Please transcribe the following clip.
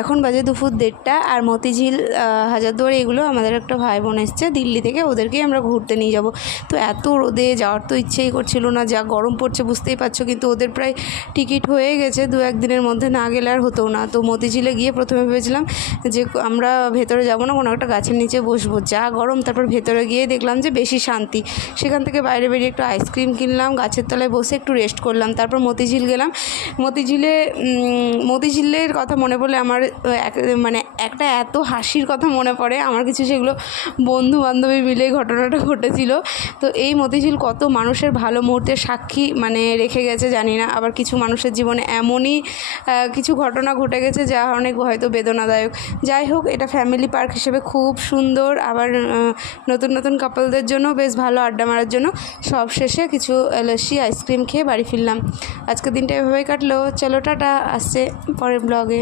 এখন বাজে দুপুর 1:30 আর মতিঝিল হাজারদুয়ারি এগুলো আমাদের একটা ভাই বোন এসছে দিল্লি থেকে, ওদেরকেই আমরা ঘুরতে নিয়ে যাব। তো এত রোদে যাওয়ার তো ইচ্ছেই করছিল না, যা গরম পড়ছে বুঝতেই পারছো, কিন্তু ওদের প্রায় টিকিট হয়ে গেছে, 2-1 দিনের মধ্যে না গেলে আর হতো না। তো মতিঝিলে গিয়ে প্রথমে ভেবেছিলাম যে আমরা ভেতরে যাব না, কোনো একটা গাছের নিচে বসবো, যা গরম। তারপর ভেতরে গিয়ে দেখলাম যে বেশি শান্তি। সেখান থেকে বাইরে বেরিয়ে একটু আইসক্রিম কিনলাম, গাছের তলায় বসে একটু রেস্ট করলাম। তারপর মতিঝিল গেলাম। মতিঝিলের কথা মনে পড়লে আমার মানে একটা এত হাসির কথা মনে পড়ে আমার কিছু, সেগুলো বন্ধু বান্ধবী মিলে ঘটনাটা ঘটেছিল। তো এই মতিঝিল কত মানুষের ভালো মুহূর্তের সাক্ষী মানে রেখে গেছে জানি না, আবার কিছু মানুষের জীবনে এমনই কিছু ঘটনা ঘটে গেছে যা অনেক হয়তো বেদনাদায়ক। যাই হোক, এটা ফ্যামিলি পার্ক হিসেবে খুব সুন্দর, আবার নতুন নতুন কাপলদের জন্য বেশ ভালো আড্ডা মারার জন্য। সব শেষে কিছু লস্যি আইসক্রিম খেয়ে বাড়ি ফিরলাম। আজকের দিনটা এভাবেই কাটলো। চলো টাটা, আসছে পরের ব্লগে।